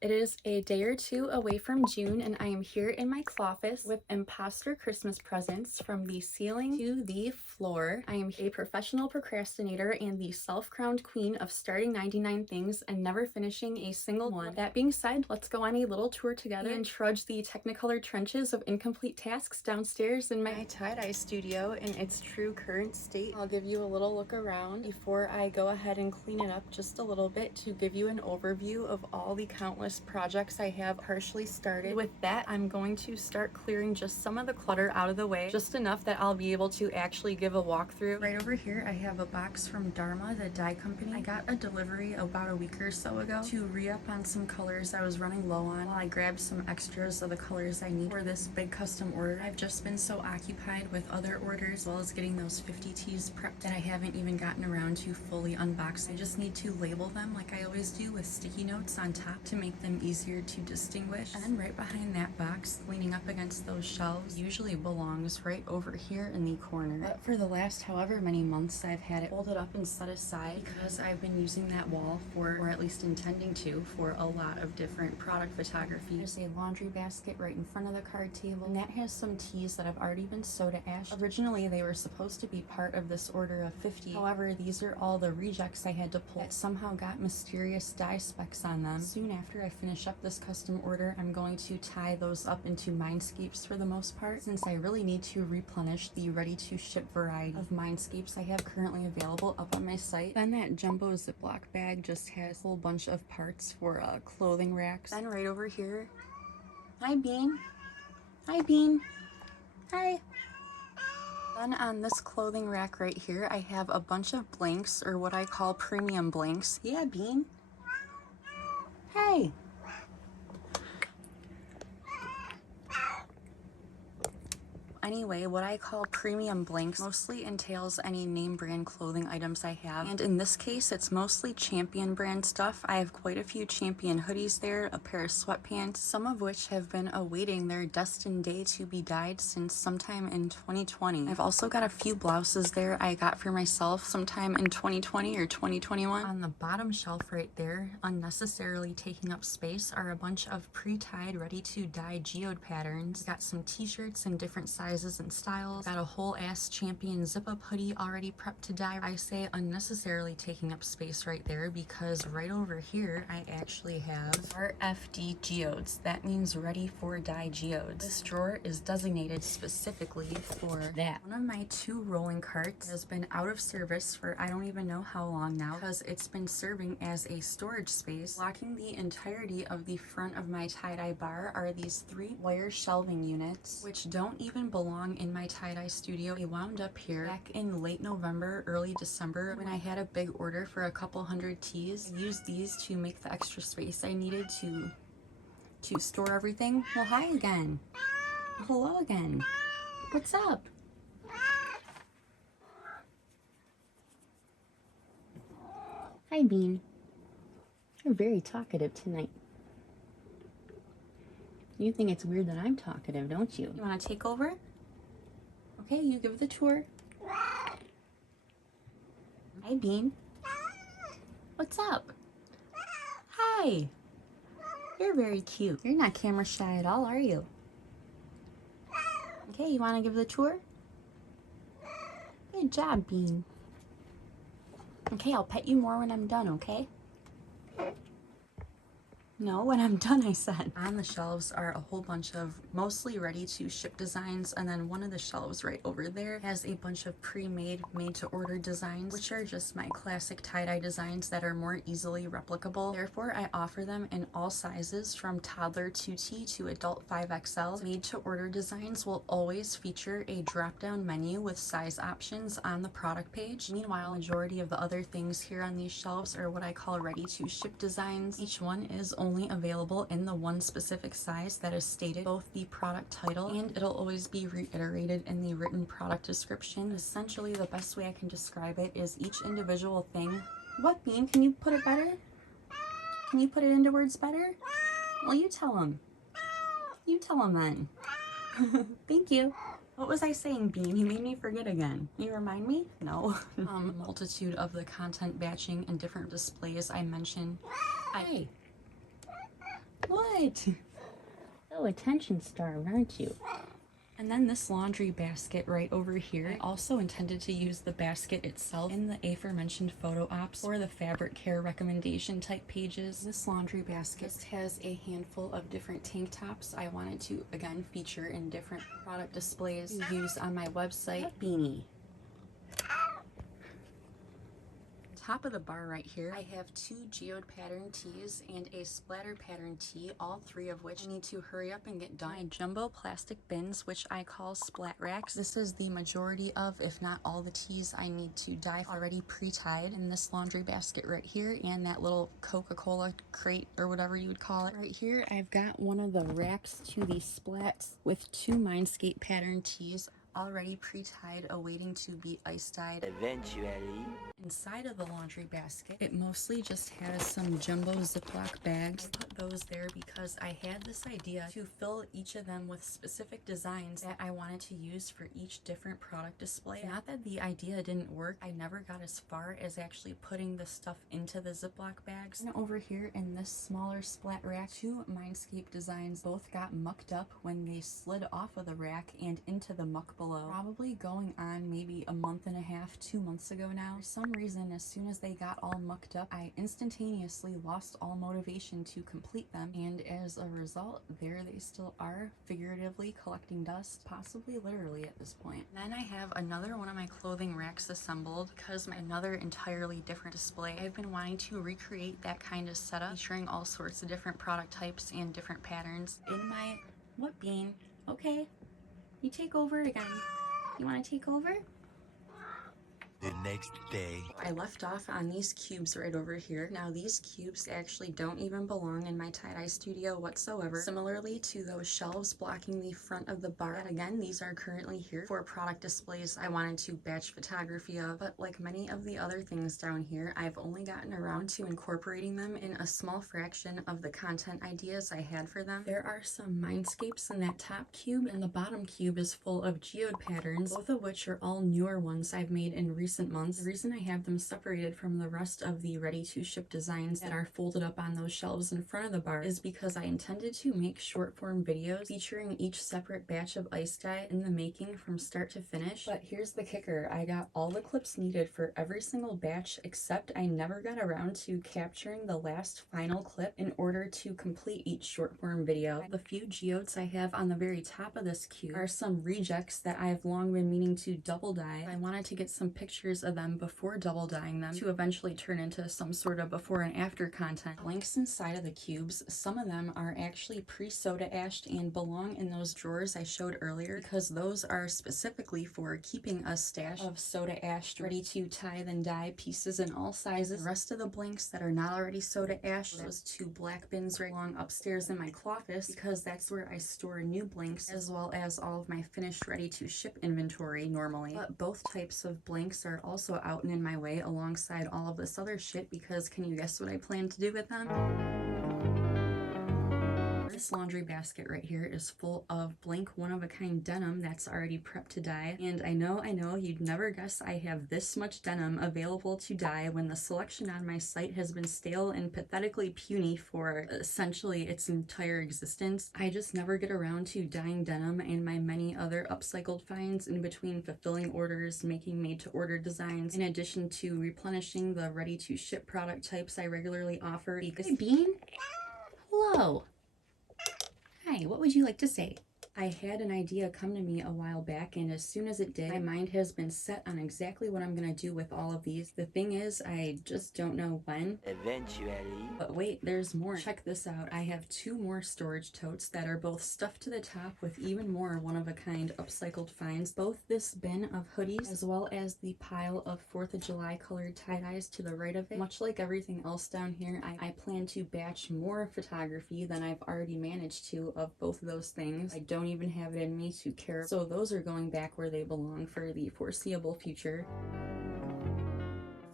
It is a day or two away from June, and I am here in my cloffice with imposter Christmas presents from the ceiling to the floor. I am a professional procrastinator and the self-crowned queen of starting 99 things and never finishing a single one. That being said, let's go on a little tour together and trudge the technicolor trenches of incomplete tasks downstairs in my tie-dye studio in its true current state. I'll give you a little look around before I go ahead and clean it up just a little bit to give you an overview of all the countless projects I have partially started. With that, I'm going to start clearing just some of the clutter out of the way, just enough that I'll be able to actually give a walkthrough. Right over here, I have a box from Dharma, the dye company. I got a delivery about a week or so ago to re-up on some colors I was running low on while I grabbed some extras of the colors I need for this big custom order. I've just been so occupied with other orders as well as getting those 50 teas prepped that I haven't even gotten around to fully unboxing. I just need to label them like I always do with sticky notes on top to make them easier to distinguish. And then right behind that box, leaning up against those shelves, usually belongs right over here in the corner. But for the last however many months, I've had it folded up and set aside because I've been using that wall for, or at least intending to, for a lot of different product photography. There's a laundry basket right in front of the card table, and that has some teas that have already been soda ashed. Originally, they were supposed to be part of this order of 50. However, these are all the rejects I had to pull that somehow got mysterious dye specks on them. Soon after I finish up this custom order, I'm going to tie those up into mindscapes for the most part, since I really need to replenish the ready-to-ship variety of mindscapes I have currently available up on my site. Then that jumbo Ziploc bag just has a whole bunch of parts for clothing racks. Then right over here, hi Bean. Hi Bean. Hi. Then on this clothing rack right here, I have a bunch of blanks, or what I call premium blanks. Yeah, Bean. Hey. Anyway, what I call premium blanks mostly entails any name brand clothing items I have, and in this case it's mostly Champion brand stuff. I have quite a few Champion hoodies there, a pair of sweatpants, some of which have been awaiting their destined day to be dyed since sometime in 2020. I've also got a few blouses there I got for myself sometime in 2020 or 2021. On the bottom shelf right there, unnecessarily taking up space, are a bunch of pre-tied ready to dye geode patterns. Got some t-shirts in different sizes and styles. Got a whole ass Champion zip-up hoodie already prepped to dye. I say unnecessarily taking up space right there because right over here I actually have RFD geodes. That means ready for dye geodes. This drawer is designated specifically for that. One of my two rolling carts has been out of service for I don't even know how long now because it's been serving as a storage space. Blocking the entirety of the front of my tie-dye bar are these 3 wire shelving units, which don't even belong in my tie-dye studio. They wound up here back in late November, early December when I had a big order for a couple hundred teas. I used these to make the extra space I needed to store everything. Well, hi again. Hello again. What's up? Hi, Bean. You're very talkative tonight. You think it's weird that I'm talkative, don't you? You want to take over? Okay, you give the tour. Hi, Bean. What's up? Hi. You're very cute. You're not camera shy at all, are you? Okay, you want to give the tour? Good job, Bean. Okay, I'll pet you more when I'm done, okay? No, when I'm done, I said. On the shelves are a whole bunch of mostly ready to ship designs, and then one of the shelves right over there has a bunch of pre-made, made to order designs, which are just my classic tie-dye designs that are more easily replicable. Therefore, I offer them in all sizes from toddler 2T to adult 5XL. Made to order designs will always feature a drop-down menu with size options on the product page. Meanwhile, majority of the other things here on these shelves are what I call ready to ship designs. Each one is only available in the one specific size that is stated, both the product title and it'll always be reiterated in the written product description. Essentially, the best way I can describe it is each individual thing. What, Bean? Can you put it better? Can you put it into words better? Well, you tell them. You tell them then. Thank you. What was I saying, Bean? You made me forget again. You remind me? No. Multitude of the content batching and different displays I mentioned. Hey. What? So attention starved, aren't you? And then this laundry basket right over here, I also intended to use the basket itself in the aforementioned photo ops or the fabric care recommendation type pages. This laundry basket has a handful of different tank tops I wanted to, again, feature in different product displays to use on my website. Beanie. Top of the bar right here, I have 2 geode pattern tees and a splatter pattern tee, all 3 of which I need to hurry up and get done. My jumbo plastic bins, which I call splat racks. This is the majority of, if not all, the tees I need to dye already pre-tied in this laundry basket right here, and that little Coca-Cola crate or whatever you would call it. Right here, I've got one of the racks to the splats with 2 Mindscape pattern tees already pre-tied, awaiting to be ice dyed. Eventually. Inside of the laundry basket, it mostly just has some jumbo Ziploc bags. I put those there because I had this idea to fill each of them with specific designs that I wanted to use for each different product display. Not that the idea didn't work, I never got as far as actually putting the stuff into the Ziploc bags. And over here in this smaller splat rack, 2 Mindscape designs both got mucked up when they slid off of the rack and into the muck below. Probably going on maybe a month and a half, 2 months ago now. For some reason, as soon as they got all mucked up, I instantaneously lost all motivation to complete them, and as a result, there they still are, figuratively collecting dust, possibly literally at this point. Then I have another one of my clothing racks assembled because another entirely different display. I've been wanting to recreate that kind of setup, featuring all sorts of different product types and different patterns in my... What, Bean? Okay, you take over again. You want to take over? The next day, I left off on these cubes right over here. Now these cubes actually don't even belong in my tie-dye studio whatsoever. Similarly to those shelves blocking the front of the bar. Again, these are currently here for product displays I wanted to batch photography of, but like many of the other things down here, I've only gotten around to incorporating them in a small fraction of the content ideas I had for them. There are some Mindscapes in that top cube, and the bottom cube is full of geode patterns, both of which are all newer ones I've made in recent months. The reason I have them separated from the rest of the ready-to-ship designs that are folded up on those shelves in front of the bar is because I intended to make short-form videos featuring each separate batch of ice dye in the making from start to finish. But here's the kicker. I got all the clips needed for every single batch, except I never got around to capturing the last final clip in order to complete each short-form video. The few geodes I have on the very top of this cube are some rejects that I've long been meaning to double dye. I wanted to get some pictures of them before double dyeing them to eventually turn into some sort of before and after content. Blanks inside of the cubes, some of them are actually pre-soda ashed and belong in those drawers I showed earlier because those are specifically for keeping a stash of soda ashed ready to tie then dye pieces in all sizes. The rest of the blanks that are not already soda ashed, those 2 black bins right along upstairs in my cloffice because that's where I store new blanks as well as all of my finished ready to ship inventory normally. But both types of blanks are also out and in my way alongside all of this other shit because can you guess what I plan to do with them? This laundry basket right here is full of blank one-of-a-kind denim that's already prepped to dye, and I know, you'd never guess I have this much denim available to dye when the selection on my site has been stale and pathetically puny for essentially its entire existence. I just never get around to dyeing denim and my many other upcycled finds in between fulfilling orders, making made-to-order designs, in addition to replenishing the ready-to-ship product types I regularly offer. Hey, Bean? Hello. Hi, what would you like to say? I had an idea come to me a while back, and as soon as it did, my mind has been set on exactly what I'm gonna do with all of these. The thing is, I just don't know when. Eventually. But wait, there's more. Check this out. I have 2 more storage totes that are both stuffed to the top with even more one-of-a-kind upcycled finds. Both this bin of hoodies as well as the pile of 4th of July colored tie-dyes to the right of it. Much like everything else down here, I plan to batch more photography than I've already managed to of both of those things. I don't even have it in me to care, so those are going back where they belong for the foreseeable future.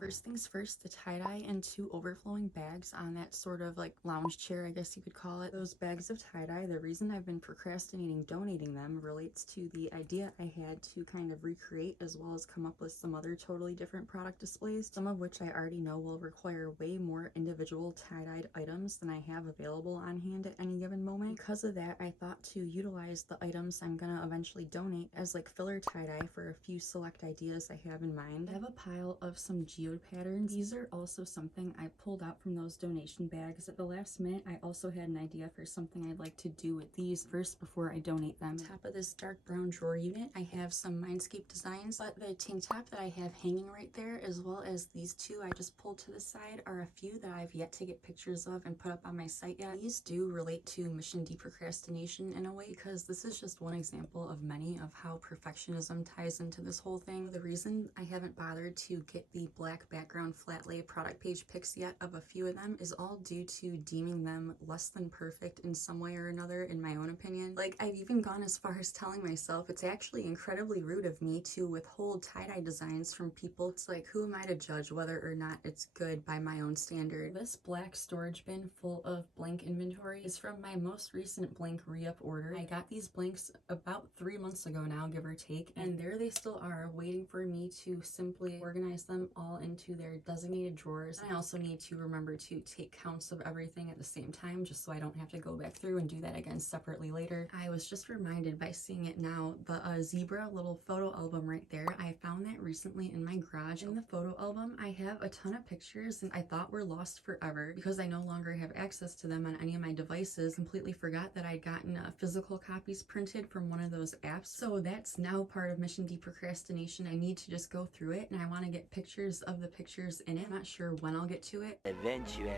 First things first, the tie-dye and 2 overflowing bags on that sort of like lounge chair, I guess you could call it. Those bags of tie-dye, the reason I've been procrastinating donating them relates to the idea I had to kind of recreate as well as come up with some other totally different product displays, some of which I already know will require way more individual tie-dyed items than I have available on hand at any given because of that, I thought to utilize the items I'm gonna eventually donate as like filler tie-dye for a few select ideas I have in mind. I have a pile of some geode patterns. These are also something I pulled out from those donation bags at the last minute. I also had an idea for something I'd like to do with these first before I donate them. On top of this dark brown drawer unit, I have some Mindscape designs, but the tank top that I have hanging right there, as well as these two I just pulled to the side, are a few that I've yet to get pictures of and put up on my site yet. These do relate to mission de-procrastination in a way, because this is just one example of many of how perfectionism ties into this whole thing. The reason I haven't bothered to get the black background flat lay product page pics yet of a few of them is all due to deeming them less than perfect in some way or another, in my own opinion. Like, I've even gone as far as telling myself it's actually incredibly rude of me to withhold tie-dye designs from people. It's like, who am I to judge whether or not it's good by my own standard? This black storage bin full of blank inventory is from my most recent blank re-up order. I got these blanks about 3 months ago now, give or take, and there they still are, waiting for me to simply organize them all into their designated drawers. And I also need to remember to take counts of everything at the same time, just so I don't have to go back through and do that again separately later. I was just reminded by seeing it now, the zebra little photo album right there, I found that recently in my garage. In the photo album, I have a ton of pictures and I thought were lost forever because I no longer have access to them on any of my devices. Completely forgot that I'd gotten physical copies printed from one of those apps. So that's now part of Mission De-procrastination. I need to just go through it, and I want to get pictures of the pictures in it. I'm not sure when I'll get to it. Eventually.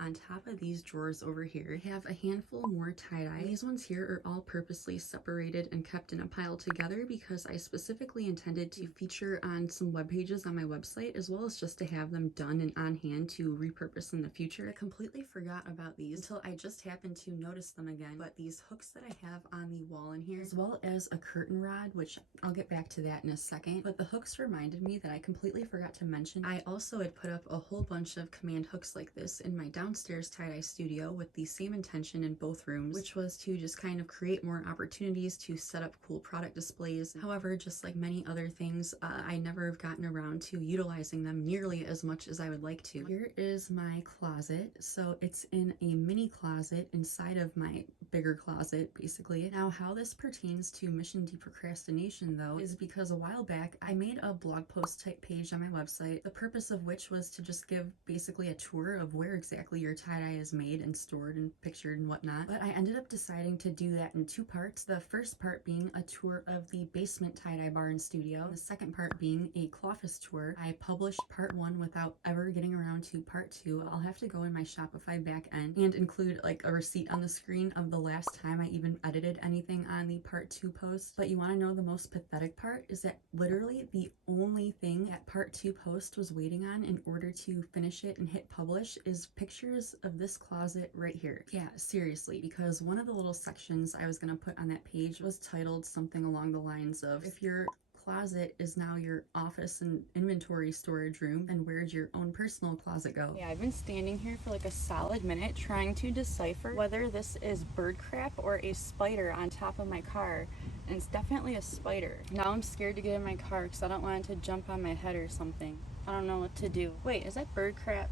On top of these drawers over here, I have a handful more tie-dye. These ones here are all purposely separated and kept in a pile together because I specifically intended to feature on some web pages on my website, as well as just to have them done and on hand to repurpose in the future. I completely forgot about these until I just happened to notice them again. But these hooks that I have on the wall in here, as well as a curtain rod, which I'll get back to that in a second, but the hooks reminded me that I completely forgot to mention I also had put up a whole bunch of command hooks like this in my downstairs tie-dye studio with the same intention in both rooms, which was to just kind of create more opportunities to set up cool product displays. However, just like many other things, I never have gotten around to utilizing them nearly as much as I would like to. Here is my closet. So it's in a mini closet inside of my bigger closet, basically. Now, how this pertains to Mission De-procrastination, though, is because a while back I made a blog post type page on my website, the purpose of which was to just give basically a tour of where exactly your tie-dye is made and stored and pictured and whatnot. But I ended up deciding to do that in two parts. The first part being a tour of the basement tie-dye bar and studio. The second part being a Cloffice tour. I published part one without ever getting around to part two. I'll have to go in my Shopify back end and include like a receipt on the screen of the last time I even edited anything on the part two post. But you want to know the most pathetic part is that literally the only thing that part two post was waiting on in order to finish it and hit publish is pictures of this closet right here. Yeah, seriously, because one of the little sections I was gonna put on that page was titled something along the lines of, if your closet is now your office and inventory storage room, and where'd your own personal closet go? Yeah, I've been standing here for like a solid minute trying to decipher whether this is bird crap or a spider on top of my car, and it's definitely a spider. Now I'm scared to get in my car because I don't want it to jump on my head or something. I don't know what to do. Wait, is that bird crap?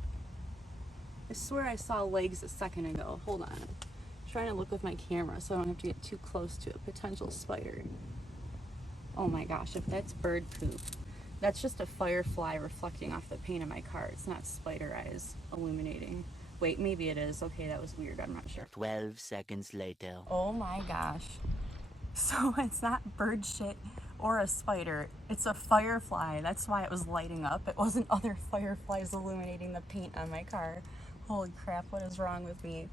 I swear I saw legs a second ago. Hold on. I'm trying to look with my camera so I don't have to get too close to a potential spider. Oh my gosh, if that's bird poop, that's just a firefly reflecting off the paint of my car. It's not spider eyes illuminating. Wait, maybe it is. Okay, that was weird. I'm not sure. 12 seconds later. Oh my gosh. So it's not bird shit or a spider. It's a firefly. That's why it was lighting up. It wasn't other fireflies illuminating the paint on my car. Holy crap, what is wrong with me?